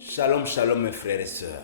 Shalom, shalom mes frères et sœurs.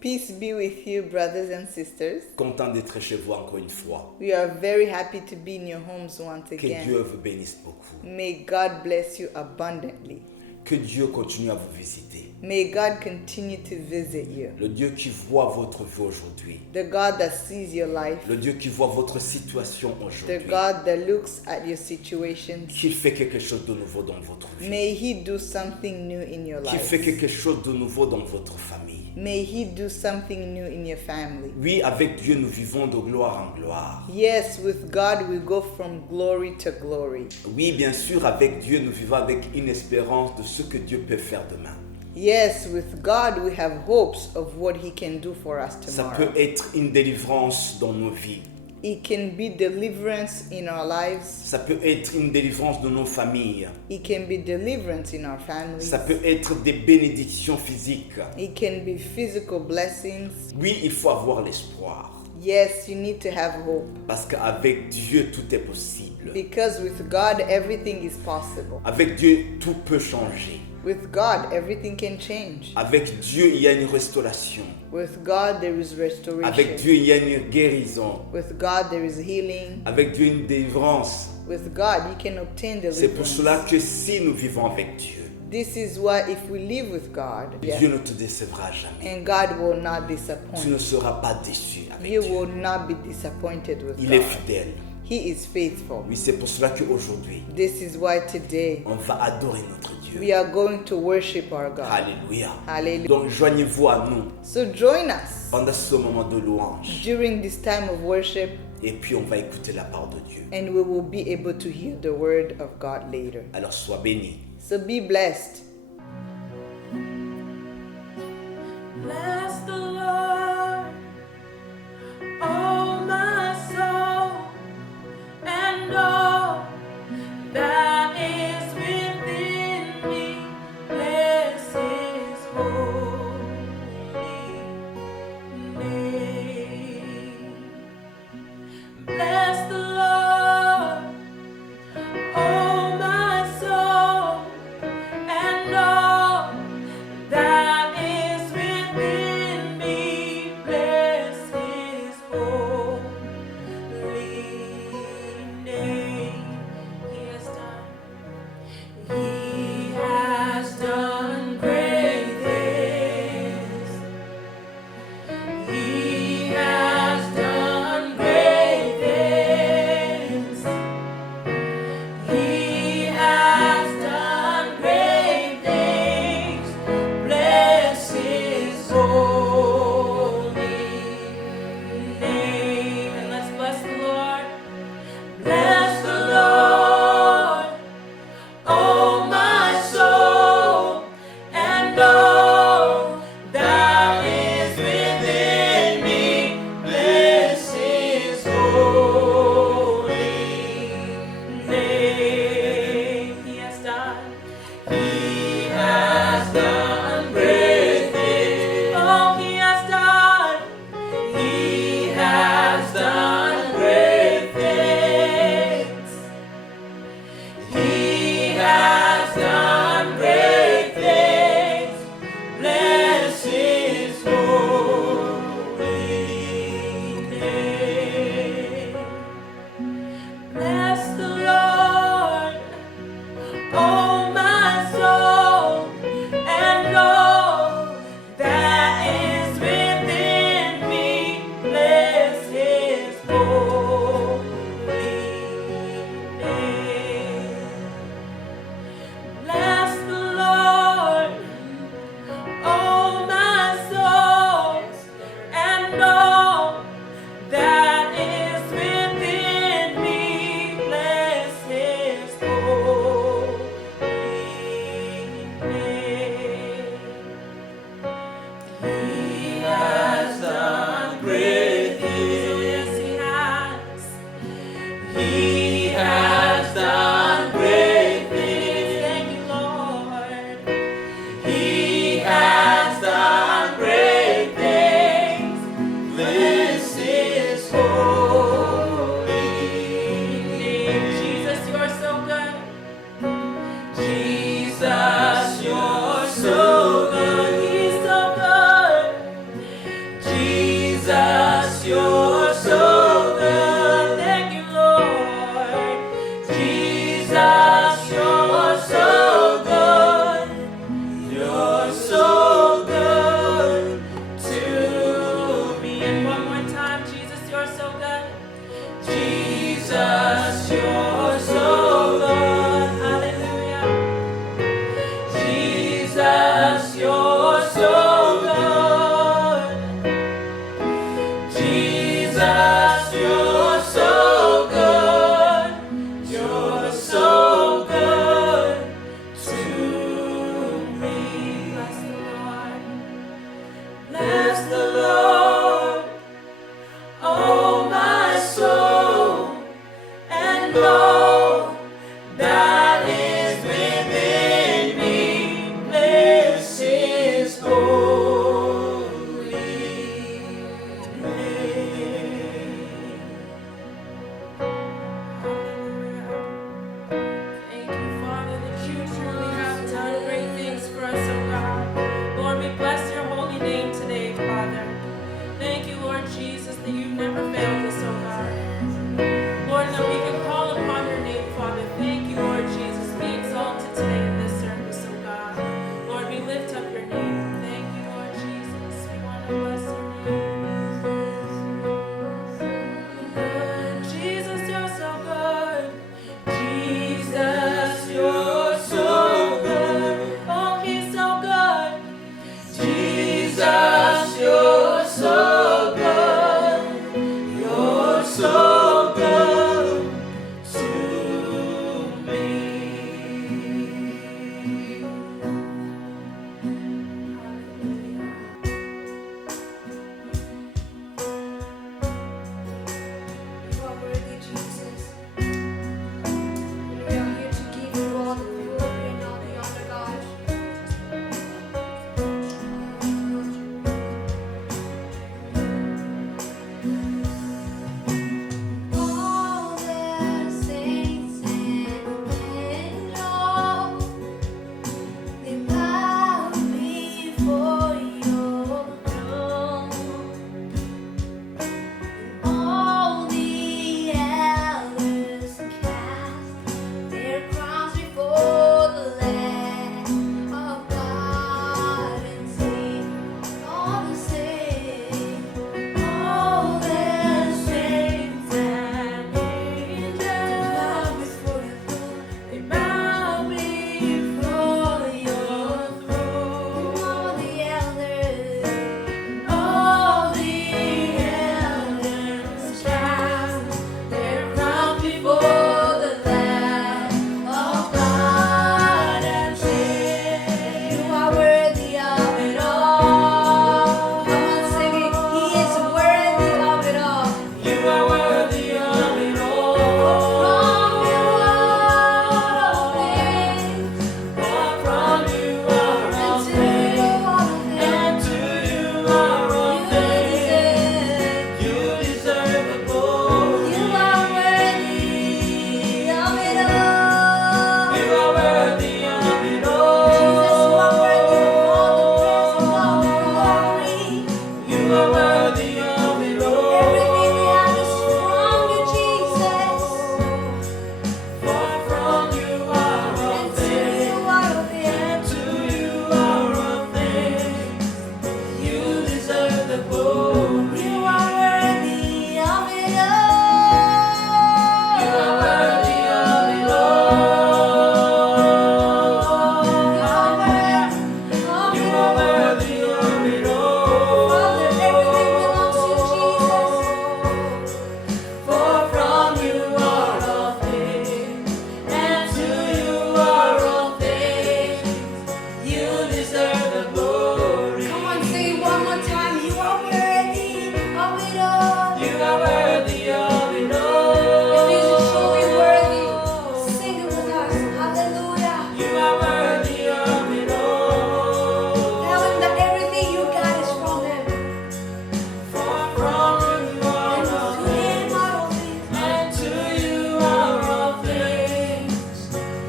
Peace be with you, brothers and sisters. Content d'être chez vous encore une fois. We are very happy to be in your homes once Que again. Dieu vous bénisse beaucoup. May God bless you abundantly. Que Dieu continue à vous visiter. May God continue to visit you. Le Dieu qui voit votre vie aujourd'hui. The God that sees your life. Le Dieu qui voit votre situation The aujourd'hui. God that looks at your situations. Qui fait quelque chose de nouveau dans votre vie. May He do something new in your Qui fait life. quelque chose de nouveau dans votre famille. May He do something new in your family. Oui, avec Dieu, nous vivons de gloire en gloire. Yes, with God we go from glory to glory. Oui, bien sûr, avec Dieu, nous vivons avec une espérance de ce que Dieu peut faire demain. Yes, with God we have hopes of what He can do for us Ça tomorrow. peut être une délivrance dans nos vies. It can be deliverance in our lives. Ça peut être une délivrance de nos familles. It can be deliverance in our families. Ça peut être des bénédictions physiques. It can be physical blessings. Oui, il faut avoir l'espoir. Yes, you need to have hope. Parce qu'avec Dieu, tout est possible. Because with God, everything is possible. Avec Dieu, tout peut changer. With God, everything can change. Avec Dieu, il y a une restauration. With God, there is Avec restoration. Dieu, il y a une guérison. With God, there is healing. Avec Dieu, une délivrance. With God, you can obtain C'est pour cela deliverance. que si nous vivons avec Dieu, This is why if we live with God, Dieu ne te décevra jamais. and God will not Tu ne disappoint. seras pas déçu avec You Dieu. will not be disappointed with Il est God. fidèle. He is faithful. Oui, c'est pour cela qu'aujourd'hui, This is why today on va adorer notre Dieu. we are going to worship our God. Alléluia. Hallelujah. Donc joignez-vous à nous So join us pendant ce moment de louange. during this time of worship, Et puis on va écouter la parole de Dieu. and we will be able to hear the word of God later. Alors sois béni. So be blessed. Bless the Lord, oh my soul, and all that is within me. Bless His holy name. Bless the Lord, oh my soul, and all that is within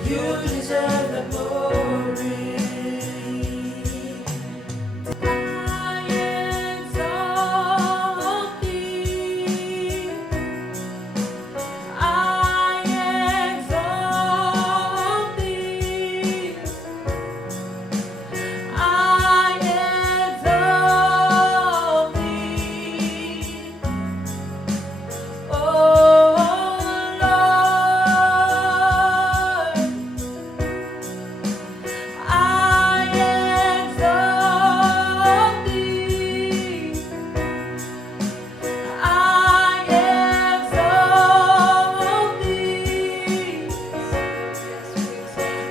You deserve the glory. I exalt thee. I exalt thee. I exalt thee. Oh Lord, I exalt thee. I exalt thee.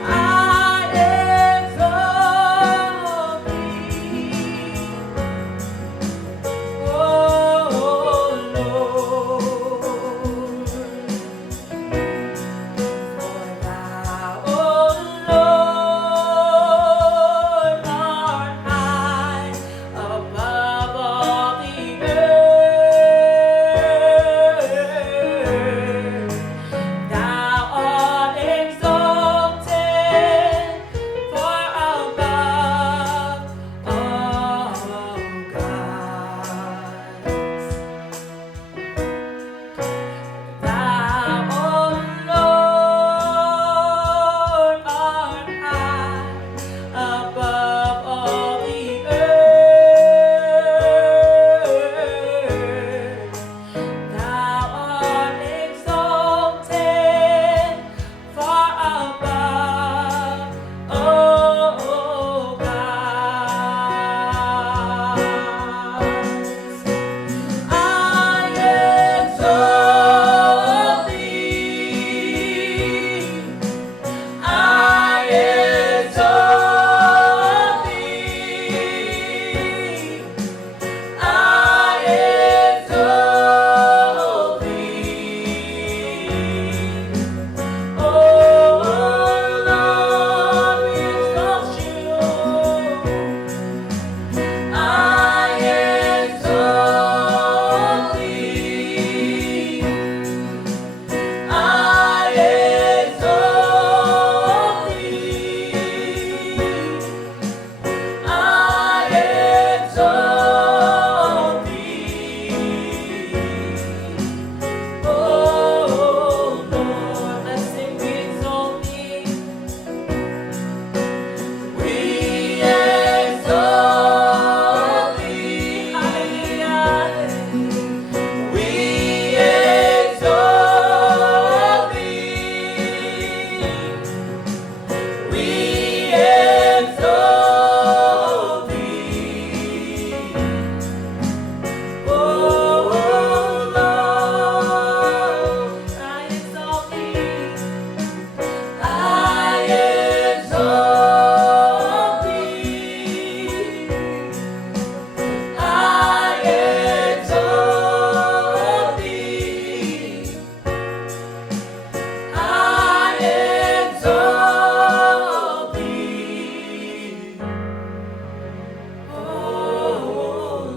I exalt thee. Oh Lord, for thou, O Lord, art high above all the earth. Thou art exalted far above all gods. Thou, O Lord, art high above all the earth. Thou art exalted far above, O gods. I exalt thee. I exalt thee. I exalt thee. Oh Lord, we exalt you. I exalt thee. I exalt thee. I exalt thee. Oh Lord, let's sing, we exalt thee. We exalt thee. Hallelujah. We exalt thee. We exalt thee. Oh Lord, I exalt thee. I exalt thee. I exalt thee. I exalt thee. Oh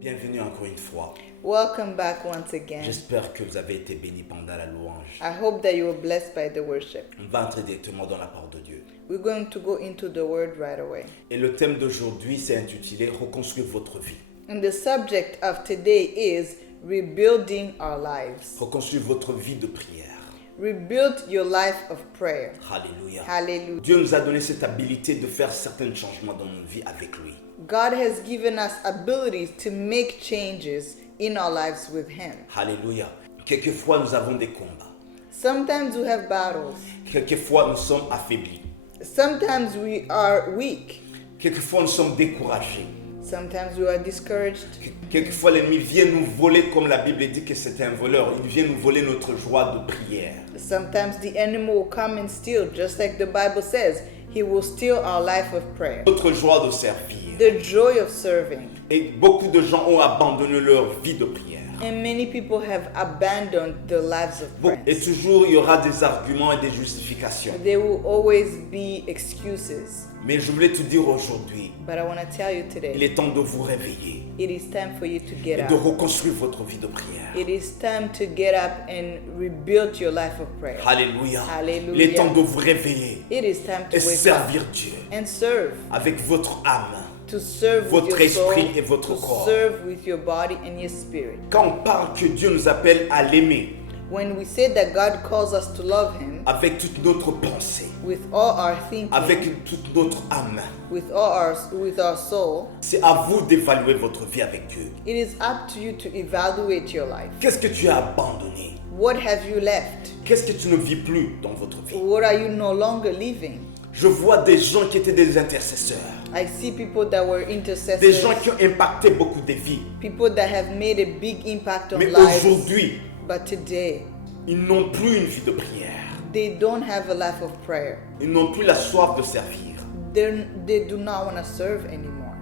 Bienvenue encore une fois. Welcome back once again. J'espère que vous avez été bénis pendant la louange. I hope that you were blessed by the worship. On va entrer directement dans la parole de Dieu. We're going to go into the word right away. Et le thème d'aujourd'hui, c'est intitulé Reconstruire votre vie. And the subject of today is rebuilding our lives. Reconstruire votre vie de prière. Rebuild your life of prayer. Alléluia. Hallelujah. Dieu nous a donné cette habilité de faire certains changements dans notre vie avec lui. God has given us abilities to make changes in our lives with Him. Alléluia. Quelquefois, nous avons des combats. Sometimes we have battles. Quelquefois, nous sommes affaiblis. Sometimes we are weak. Quelquefois, nous sommes découragés. Sometimes we are discouraged. Quelquefois, l'ennemi vient nous voler, comme la Bible dit que c'est un voleur. Il vient nous voler notre joie de prière. Sometimes the enemy will come and steal, just like the Bible says. He will steal our life of prayer. Notre joie de servir. The joy of serving. Et beaucoup de gens ont abandonné leur vie de prière. And many people have abandoned the lives of prayer. Et toujours, il y aura des arguments et des justifications. There will always be excuses. Mais je voulais te dire aujourd'hui, But I want to tell you il today, est temps de vous réveiller it is time for you to get et de up. reconstruire votre vie de prière. It is time to get up and rebuild your life of prayer. Alléluia. Hallelujah. Il est temps de vous réveiller It is time et to wake up servir Dieu and serve. avec votre âme. To serve with Votre your soul, esprit et votre to corps. serve with your body and your spirit. Quand on parle que Dieu nous appelle à l'aimer When we say that God calls us to love Him avec toute notre pensée, with all our thinking, avec toute notre âme, with our soul, c'est à vous d'évaluer votre vie avec Dieu. it is up to you to evaluate your life. Qu'est-ce que tu as abandonné? What have you left? Qu'est-ce que tu ne vis plus dans votre vie? What are you no longer living? Je vois des gens qui étaient des intercesseurs, I see people that were des intercessors, gens qui ont impacté beaucoup de vies. people that have made a big impact on Mais lives. aujourd'hui, But today, ils n'ont plus une vie de prière. they don't have a life of prayer. Ils n'ont plus la soif de servir. They do not want to serve anymore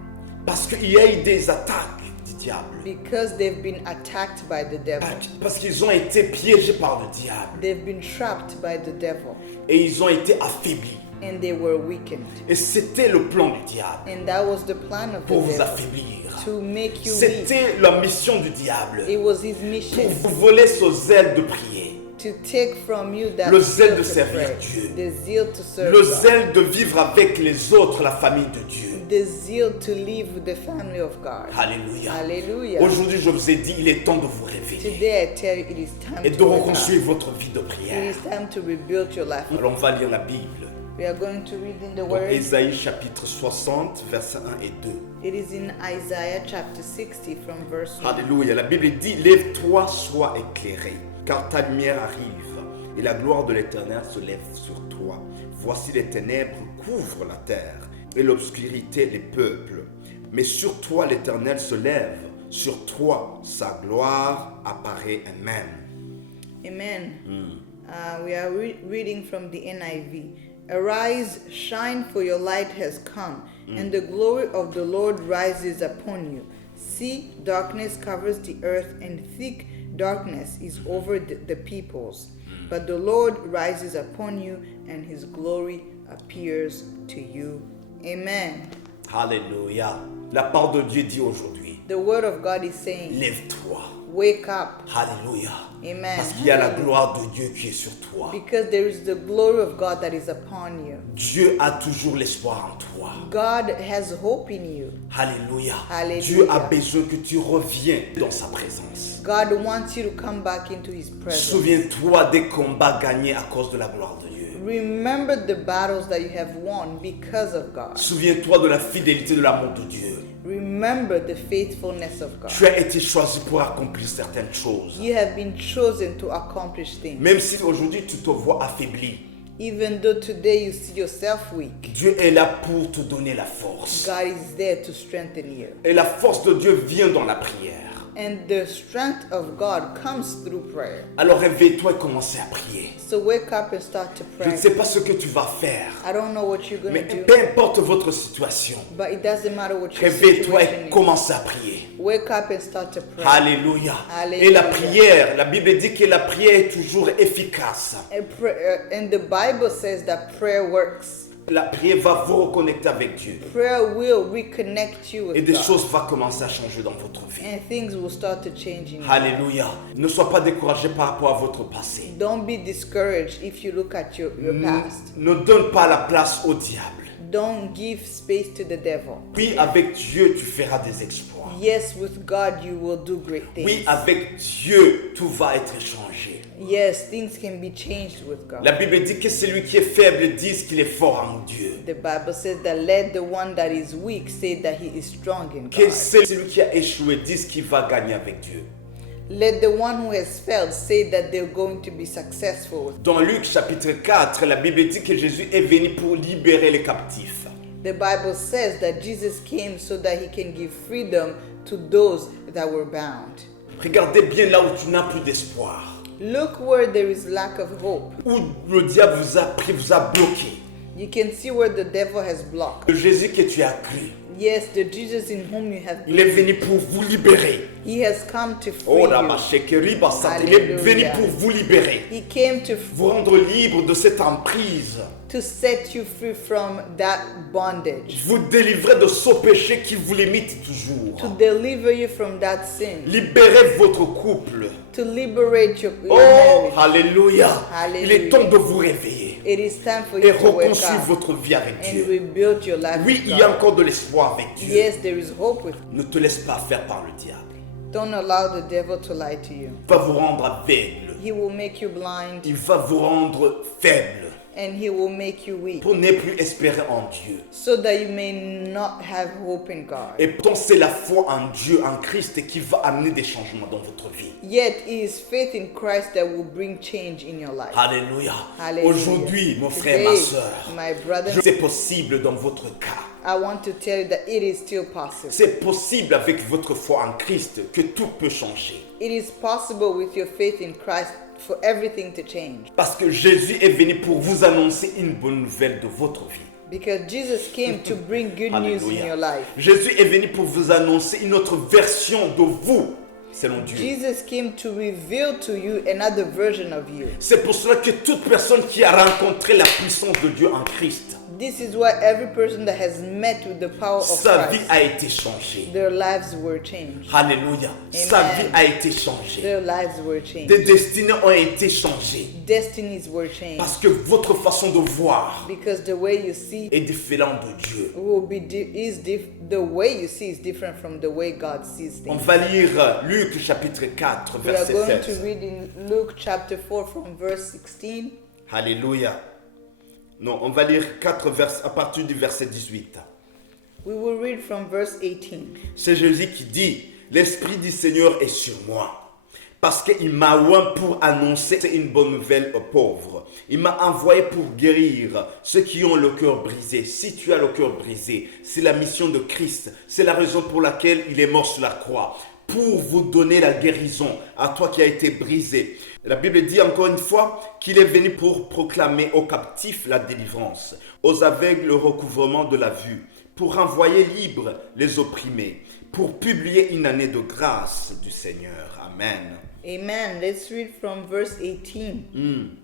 Parce qu'il y a eu des attaques du diable. because they've been attacked by the devil. Parce qu'ils ont été piégés par le diable. They've been trapped by the devil Et ils ont été affaiblis. and they were weakened. Et c'était le plan du diable And that was the plan of pour the vous devil, affaiblir. to make you weak. C'était la mission du diable It was his pour mission vous voler ce zèle de prier, to take from you that le zeal zèle de to servir pray, Dieu, the zeal to serve le God, zèle de vivre avec les autres, la famille de Dieu. the zeal to live with the family of God. Alléluia. Hallelujah. Aujourd'hui, je vous ai dit, il est temps de vous réveiller Today I tell you it is time et de to wake up. reconstruire votre vie de It prière. is time to rebuild your life. Alors, on va lire la Bible. We are going to read in the Dans word. Ésaïe chapitre 60, versets 1 et 2. It is in Isaiah chapter 60 from verse 1. Alléluia. La Bible dit, lève-toi, sois éclairé, car ta lumière arrive, et la gloire de l'Éternel se lève sur toi. Voici les ténèbres couvrent la terre, et l'obscurité les peuples. Mais sur toi l'Éternel se lève, sur toi sa gloire apparaît. Amen. Amen. We are reading from the NIV. Arise, shine, for your light has come, and the glory of the Lord rises upon you. See, darkness covers the earth, and thick darkness is over the peoples. But the Lord rises upon you, and his glory appears to you. Amen. Alléluia. La parole de Dieu dit aujourd'hui, The word of God is saying, lève-toi. wake up. Alléluia. Amen. Parce qu'il y a la gloire de Dieu qui est sur toi. Because there is the glory of God that is upon you. Dieu a toujours l'espoir en toi. God has hope in you. Alléluia. Alléluia. Dieu a besoin que tu reviennes dans sa présence. God wants you to come back into his presence. Souviens-toi des combats gagnés à cause de la gloire de Dieu. Remember the battles that you have won because of God. Souviens-toi de la fidélité de l'amour de Dieu. Remember the faithfulness of God. Tu as été choisi pour accomplir certaines choses. You have been chosen to accomplish things. Même si aujourd'hui tu te vois affaibli, Even though today you see yourself weak, Dieu est là pour te donner la force. God is there to strengthen you. Et la force de Dieu vient dans la prière. And the strength of God comes through prayer. Alors réveille-toi et commence à prier. So wake up and start to Je ne pray. sais pas ce que tu vas faire, I don't know what you're going mais to do, peu importe votre situation, but it doesn't matter what your réveille-toi situation et is. commence à prier. Wake up and start to pray. Alléluia. Alléluia. Et la prière, la Bible dit que la prière est toujours efficace. And the Bible says that prayer works. La prière va vous reconnecter avec Dieu. Prayer will reconnect you Et with des God. choses vont commencer à changer dans votre vie. And things will start to change in you. Alléluia. Ne sois pas découragé par rapport à votre passé. Don't be discouraged if you look at your past. Ne donne pas la place au diable. Don't give space to the devil. Oui, avec Dieu, tu feras des exploits. Yes, with God you will do great things. Oui, avec Dieu, tout va être changé. Yes, things can be changed with God. La Bible dit que celui qui est faible dise qu'il est fort en Dieu. The Bible says that let the one that is weak say that he is strong in Que God. celui qui a échoué dise qu'il va gagner avec Dieu. Let the one who has failed say that they're going to be successful. Dans Luc chapitre 4, la Bible dit que Jésus est venu pour libérer les captifs. The Bible says that Jesus came so that he can give freedom to those that were bound. Regardez bien là où tu n'as plus d'espoir. Look where there is lack of hope. Où le diable vous a pris, vous a bloqué. You can see where the devil has blocked. Le Jésus que tu as cru, Yes, the Jesus in whom you have il est venu pour vous libérer. he has come to free Oh, la you. machekeri basat, il est venu Alléluia. pour vous libérer. He came to Vous rendre libre de cette emprise. to set you free from that bondage, Vous délivrer de ce péché qui vous limite toujours. to deliver you from that sin, Libérez votre couple. to liberate your Oh, marriage. alléluia. Hallelujah. Il est temps de vous réveiller It is time for et you to wake reconstruire up votre vie avec and Dieu. rebuild your life Oui, with il y a God. encore de l'espoir avec Dieu. Yes, there is hope with you. Ne te laisse pas faire par le diable. Don't allow the devil to lie to you. Il va vous rendre aveugle. He will make you blind Il va vous rendre faible and he will make you weak, pour ne plus espérer en Dieu. so that you may not have hope in God. Et pourtant, c'est la foi en Dieu, en Christ, qui va amener des changements dans votre vie. Yet it is faith in Christ that will bring change in your life. Alléluia. Hallelujah. Aujourd'hui, mon frère, ma Today, soeur, my brother, c'est possible dans votre cas. I want to tell you that it is still possible. C'est possible avec votre foi en Christ que tout peut changer. It is possible with your faith in Christ for everything to change. Parce que Jésus est venu pour vous annoncer une bonne nouvelle de votre vie. Because Jesus came to bring good news in your Alléluia. life. Jésus est venu pour vous annoncer une autre version de vous, selon Dieu. Jesus came to reveal to you another version of you. C'est pour cela que toute personne qui a rencontré la puissance de Dieu en Christ, This is why every person that has met with the power of sa vie Christ, a été changée. their lives were changed. Alléluia. Sa vie a été changée. Their lives were changed. Des destinées ont été changées. Destinies were changed. Parce que votre façon de voir Because the way you see est différente de Dieu. will be the way you see is different from the way God sees On things. va lire Luc chapitre 4, We are verset going to 16. read in Luke chapter 4 from verse 16. Alléluia. Non, on va lire 4 versets à partir du verset 18. We will read from verse 18. C'est Jésus qui dit, l'Esprit du Seigneur est sur moi, parce qu'il m'a oint pour annoncer une bonne nouvelle aux pauvres. Il m'a envoyé pour guérir ceux qui ont le cœur brisé. Si tu as le cœur brisé, c'est la mission de Christ. C'est la raison pour laquelle il est mort sur la croix, pour vous donner la guérison à toi qui a été brisé. La Bible dit encore une fois qu'il est venu pour proclamer aux captifs la délivrance, aux aveugles le recouvrement de la vue, pour renvoyer libres les opprimés, pour publier une année de grâce du Seigneur. Amen. Amen. Let's read from verse 18.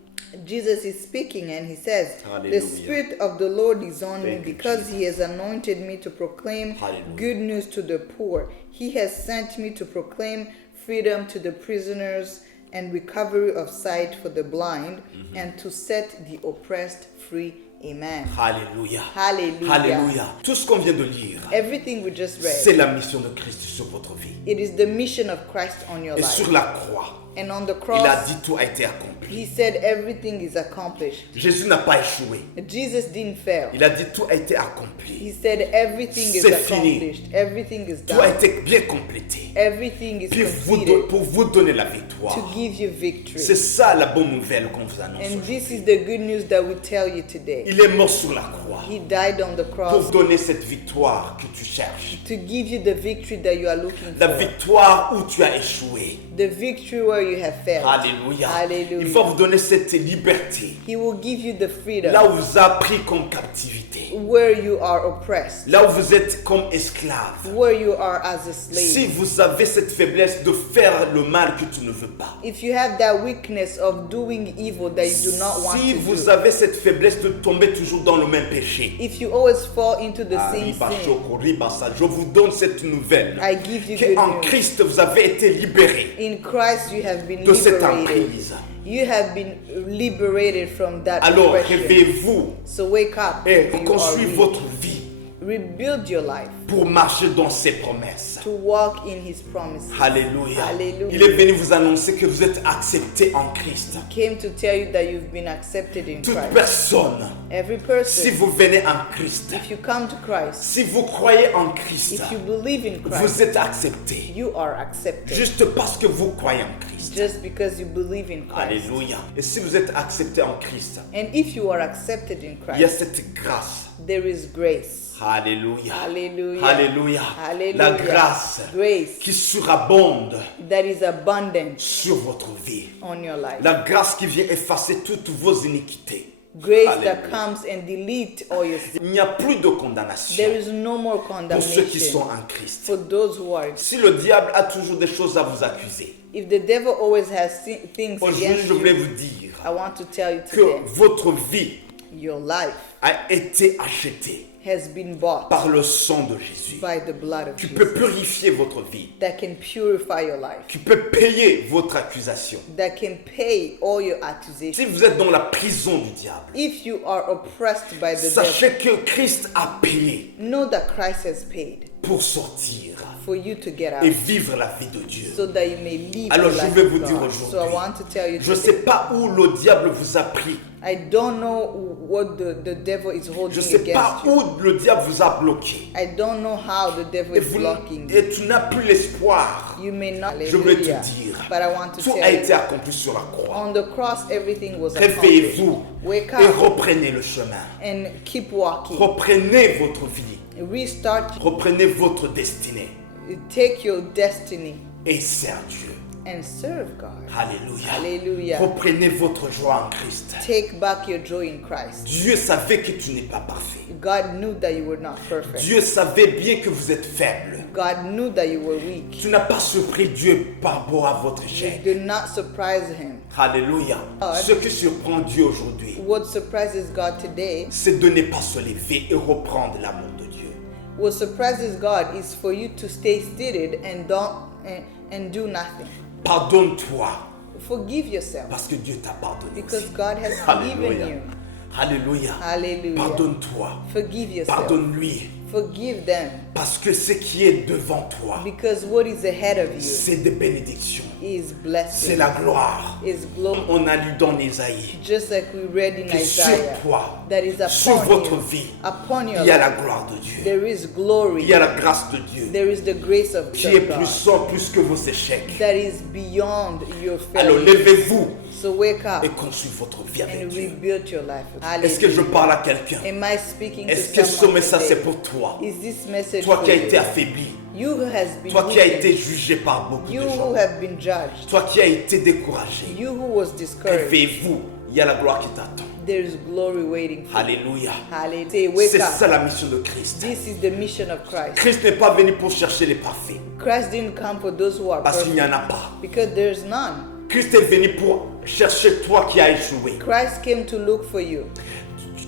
Jesus is speaking and he says, Hallelujah. The Spirit of the Lord is on me Thank you, because Jesus. he has anointed me to proclaim Hallelujah. good news to the poor. He has sent me to proclaim freedom to the prisoners and recovery of sight for the blind and to set the oppressed free. Amen. Alléluia. Hallelujah. Alléluia. Tout ce qu'on vient de lire, Everything we just c'est read, la mission de Christ sur votre vie. it is the mission of Christ on your Et life. sur la croix, And on the il a cross, dit tout a été accompli. he said everything is accomplished. Jésus n'a pas échoué. Jesus didn't fail. Il a dit tout a été accompli. He said everything is C'est fini. accomplished. Everything is Tout a done. été bien complété. Everything is Puis completed pour vous donner la victoire. to give you victory. C'est ça la bonne nouvelle qu'on vous annonce. And this aujourd'hui. is the good news that we tell you today. Il est mort sur la croix He died on the pour cross donner cette victoire que tu cherches. to give you the victory that you are looking La for. victoire où tu as échoué. The victory where you have failed. Alléluia. Hallelujah. Il va vous donner cette liberté. He will give you the freedom Là où vous a pris comme captivité. where you are oppressed, Là où vous êtes comme esclave. where you are as a slave. Si vous avez cette faiblesse de faire le mal que tu ne veux pas. If you have that weakness of doing evil that you do not want Si to vous do, avez cette faiblesse de tomber toujours dans le même péché. if you always fall into the same Riba sin, Shoko, Riba Sa, je vous donne cette nouvelle. I give you good Qu'en news. Christ, vous avez été libérés In Christ you have been de cette liberated. emprise. You have been liberated from that Alors, oppression. réveillez-vous So wake up. et you are reconstruisez weak. votre vie Rebuild your life pour marcher dans ses promesses. to walk in his promises. Alléluia. Hallelujah. Il est venu vous annoncer que vous êtes accepté en Christ. Came to tell you that you've been accepted in Toute Christ. personne, Every si person, vous venez en Christ, if you come to Christ, si vous croyez en Christ, if you believe in Christ, vous êtes accepté. you are accepted. Juste parce que vous croyez en Christ. Just because you believe in Christ. Alléluia. Et si vous êtes accepté en Christ, And if you are accepted in il y a Christ, cette grâce. there is grace. Alléluia. Hallelujah. Alléluia. Hallelujah. La grâce Grace qui surabonde that is abundant sur votre vie. on your life. La grâce qui vient effacer toutes vos iniquités. Grace Hallelujah. that comes and delete all your sins. Il n'y a plus de condamnation There is no more pour ceux qui sont condemnation en Christ. for those who are. Si le diable a toujours des choses à vous accuser, If the devil always has things aujourd'hui against je voulais you, vous dire I want to tell you que today votre vie Your life a été acheté has been bought par le sang de Jésus. by the blood of Tu peux Jesus purifier votre vie. that can purify your life, Tu peux payer votre accusation. that can pay all your Si accusations. vous êtes dans la prison du diable, If you are oppressed by the devil, sachez que Christ a payé know that Christ has paid pour sortir for you to get et out vivre la vie de Dieu. so that you may live Alors the je life vais of vous dire God. So I aujourd'hui, want to tell you je ne today, sais pas où le diable vous a pris. I don't know what the devil is Je holding ne sais pas against you. où le diable vous a bloqué. I don't know how the devil Et, is vous- blocking you. et tu n'as plus l'espoir. You may not. Je vais te Hallelujah. dire, But I want to tout a tell été you, accompli sur la croix. on the cross everything was accomplished. Réveillez-vous Wake et up reprenez le chemin. and keep walking. Reprenez votre vie. Restart. Reprenez votre destinée Take your destiny et servez Dieu. and serve God. Alléluia. Hallelujah. Reprenez votre joie en Christ. Take back your joy in Christ. Dieu savait que tu n'es pas parfait. God knew that you were not perfect. Dieu savait bien que vous êtes faible. God knew that you were weak. Tu n'as pas surpris Dieu par rapport à votre You échec. did not surprise him. Alléluia. God. Ce qui surprend Dieu aujourd'hui, What surprises God today, c'est de ne pas se lever et reprendre l'amour de Dieu. what surprises God is for you to stay seated and do nothing. Pardonne-toi Forgive yourself parce que Dieu t'a pardonné. because aussi. God has forgiven Alléluia. you. Alléluia. Hallelujah. Pardonne-toi. Forgive yourself. Pardonne-lui. Forgive them Parce que ce qui est devant toi, because what is ahead of you c'est des bénédictions. is C'est blessing, la gloire. is glory. On a lu dans Ésaïe Just like we read in que sur Isaiah, toi, that is sur upon votre you, vie, upon your il y a la life, gloire de Dieu. there is glory, Il y a la grâce de Dieu there is the grace of qui est God puissant plus que vos échecs. that is beyond your Alors failure. levez-vous So wake up et construisez votre vie avec and Dieu. rebuild your life. Est-ce que je Hallelujah. parle à quelqu'un? Am I speaking to Est-ce que ce someone message c'est today? pour toi? Is this message Toi for qui as été you? affaibli, You who has been toi qui as été weakened, jugé par beaucoup you de gens, who have been judged, toi qui as été découragé, you who was discouraged, réveillez-vous, il y a la gloire qui t'attend. there is glory waiting for you. Alléluia. Hallelujah. Say, wake C'est ça up. la mission de Christ. This is the mission of Christ. Christ n'est pas venu pour chercher les parfaits, Christ didn't come for those who are parce qu'il n'y perfect en a pas. because there's none. Christ est venu pour chercher toi qui as échoué. Christ came to look for you.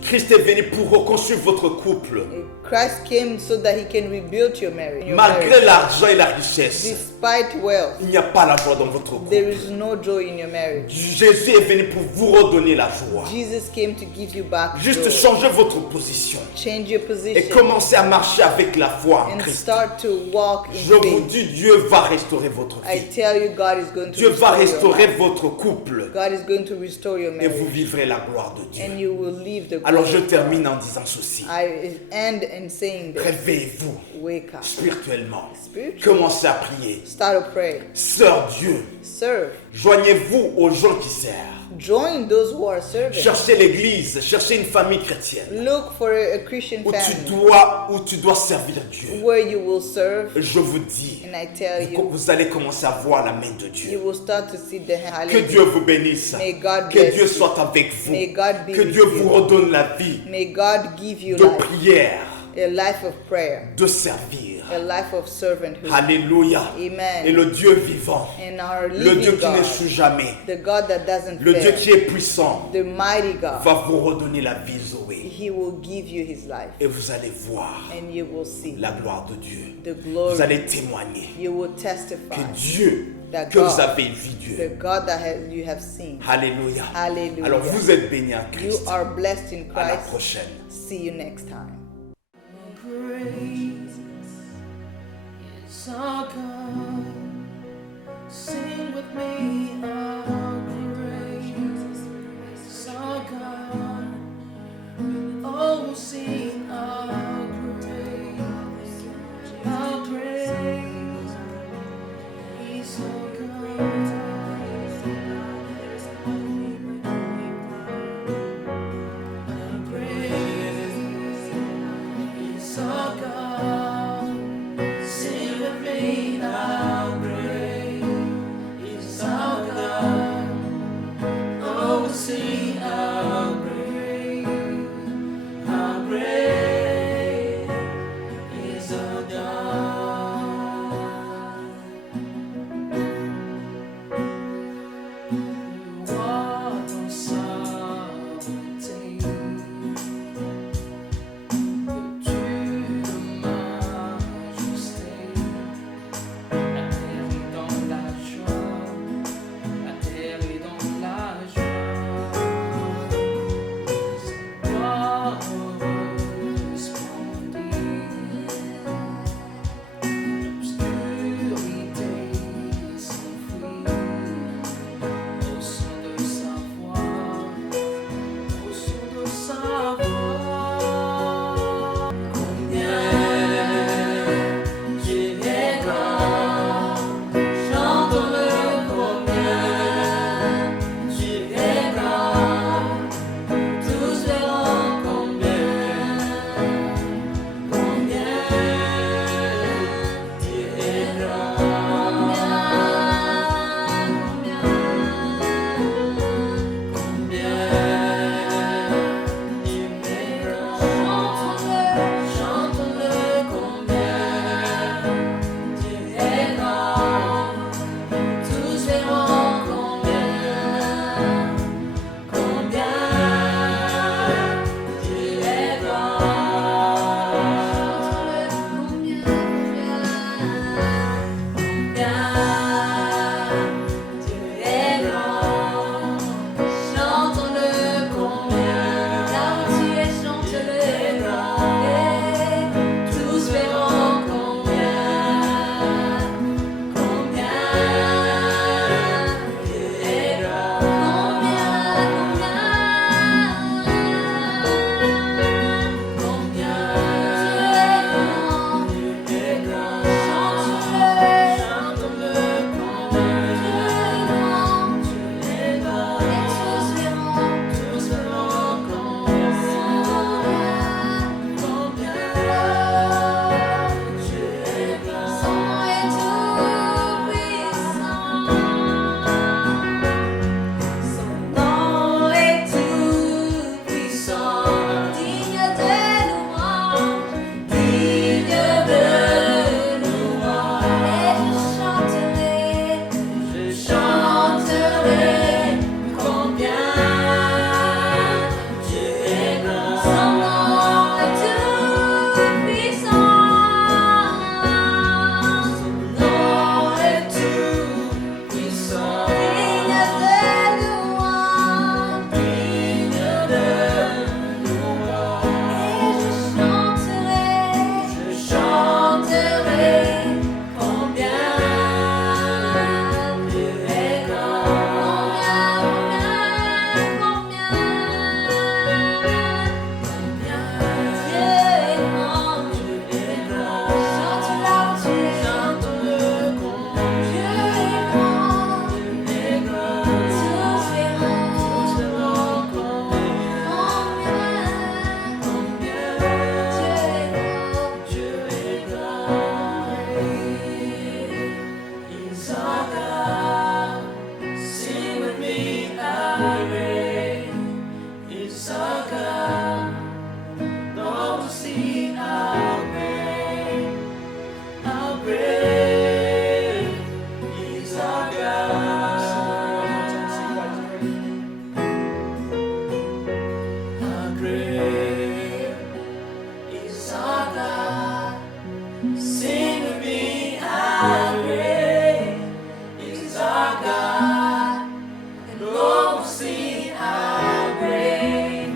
Christ est venu pour reconstruire votre couple. Christ came so that he can rebuild your marriage. Malgré l'argent et la richesse, Despite wealth, il n'y a pas la joie dans votre there couple. is no joy in your marriage. Jésus est venu pour vous redonner la joie. Jesus came to give you back Juste joy. changer votre position Change your et position commencer à marcher avec la foi en and Christ. start to walk in Je vous faith. dis, Dieu va restaurer votre I vie. tell you, God is going to Dieu va restore your restaurer life. votre couple God is going to restore your et vous marriage, vivrez la gloire de Dieu. and you will leave the Alors glory je of God. termine en disant ceci. I end in saying this. Réveillez-vous Wake up. spirituellement. Spiritually. Commencez à prier. Start to pray. Sœur Dieu, Serve. joignez-vous aux gens qui servent. Join those who are serving. Cherchez l'église, cherchez une famille chrétienne Look for a Christian où family tu dois servir Dieu. where you will serve. Je vous dis, And I tell you, vous allez commencer à voir la main de you Dieu. will start to see the hand. Que Dieu vous bénisse. May God Que bless Dieu you. soit avec vous. May God be Que with Dieu vous you. redonne la vie May God give you de life, prière, a life of prayer, de servir. a life of servanthood. Alléluia. Amen. Et le Dieu vivant, And our le Dieu living qui God, n'échoue jamais, the God that doesn't le Dieu fail, qui est puissant, the mighty God, va vous redonner la vie, Zoé. He will give you His life, Et vous allez voir and you will see la gloire de Dieu. the Vous glory. allez témoigner You will testify que Dieu, that que vous God, avez vu the Dieu. God that you have seen. Alléluia. Hallelujah. Alors vous êtes bénis en You Christ. are blessed in À la Christ. prochaine. See you next time. Praise is our God. Sing with me, our praise is our God. Oh, sing our praise, our praise is our God. Our praise is our God. Sing with me, our praise How great is our God? Sing with me, how great is our God? And all will see how great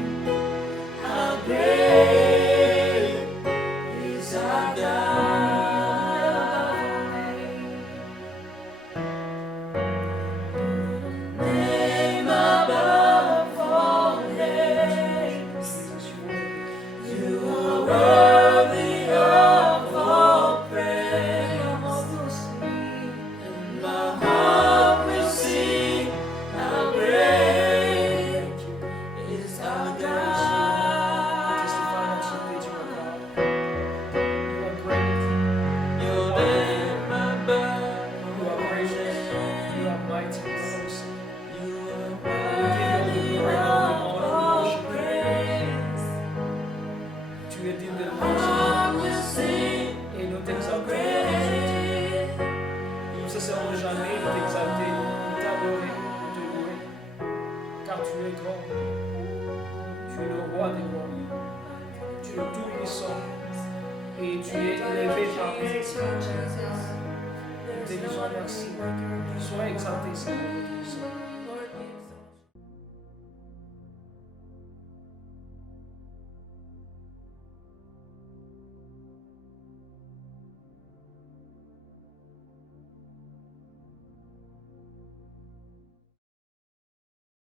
is our God. Name above all names, you are worthy of all praise. And my heart will sing how great is our God. Your name above all names, you are worthy of all praise. Tu es digne de My louange heart will sing et nous how t'exaltons. great. Nous ne cesserons jamais de t'exalter, de t'adorer, de te louer, car tu es grand. Tu es le roi des rois. Tu es tout puissant et tu es élevé par nous. Nous te disons merci. Sois exalté, Seigneur, notre Dieu.